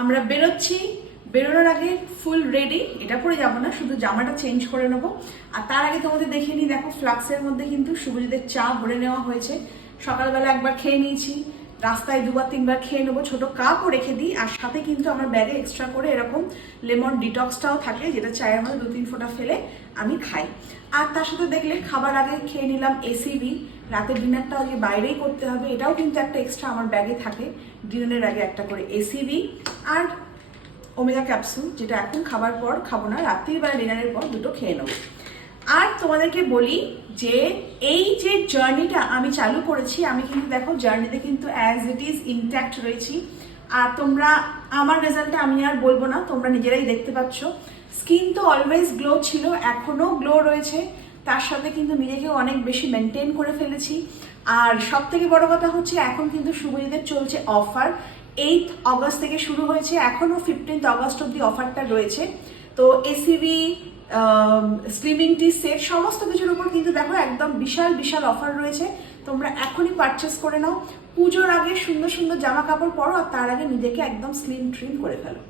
আমরা বেরোচ্ছি। বেরোনোর আগে ফুল রেডি, এটা পরে যাবো না, শুধু জামাটা চেঞ্জ করে নেবো। আর তার আগে তোমাদের দেখিয়ে নিই, দেখো ফ্লাক্সের মধ্যে কিন্তু শুভজিতের চা ভরে নেওয়া হয়েছে। সকালবেলা একবার খেয়ে নিয়েছি, রাস্তায় দুবার তিনবার খেয়ে নেবো, ছোট কাপও রেখে দিই। আর সাথে কিন্তু আমার ব্যাগে এক্সট্রা করে এরকম লেমন ডিটক্সটাও থাকে, যেটা চায়ের মধ্যে 2-3 ফোঁটা ফেলে আমি খাই। আর তার সাথে দেখলে খাবার আগে খেয়ে নিলাম এসিবি, রাতের ডিনারটা আগে বাইরেই করতে হবে, এটাও কিন্তু একটা এক্সট্রা আমার ব্যাগে থাকে। ডিনারের আগে একটা করে এসিবি আর ওমেগা ক্যাপসুল, যেটা এখন খাবার পর খাবো না, রাত্রির বেলা ডিনারের পর দুটো খেয়ে নেবো। আর তোমাদেরকে বলি যে এই যে জার্নিটা আমি চালু করেছি, আমি কিন্তু দেখো জার্নিতে কিন্তু অ্যাজ ইট ইজ ইনট্যাক্ট রয়েছি। আর তোমরা আমার রেজাল্টটা আমি আর বলবো না, তোমরা নিজেরাই দেখতে পাচ্ছ। স্কিন তো অলওয়েজ গ্লো ছিল, এখনো গ্লো রয়েছে, তার সাথে কিন্তু নিজেকে অনেক বেশি মেনটেন করে ফেলেছি। আর সব থেকে বড় কথা হচ্ছে এখন কিন্তু শুভজিতের চলছে অফার, 8 অগস্ট থেকে শুরু হয়েছে, এখনো 15 অগস্ট অব্দি অফারটা রয়েছে। তো এসিবি, স্লিমিং টি সেট, সমস্ত কিছুর উপর কিন্তু দেখো একদম বিশাল বিশাল অফার রয়েছে। তোমরা এখনই পারচেস করে নাও, পুজোর আগে সুন্দর সুন্দর জামা কাপড় পরো, আর তার আগে নিজেকে একদম স্লিম ট্রিম করে ফেলো।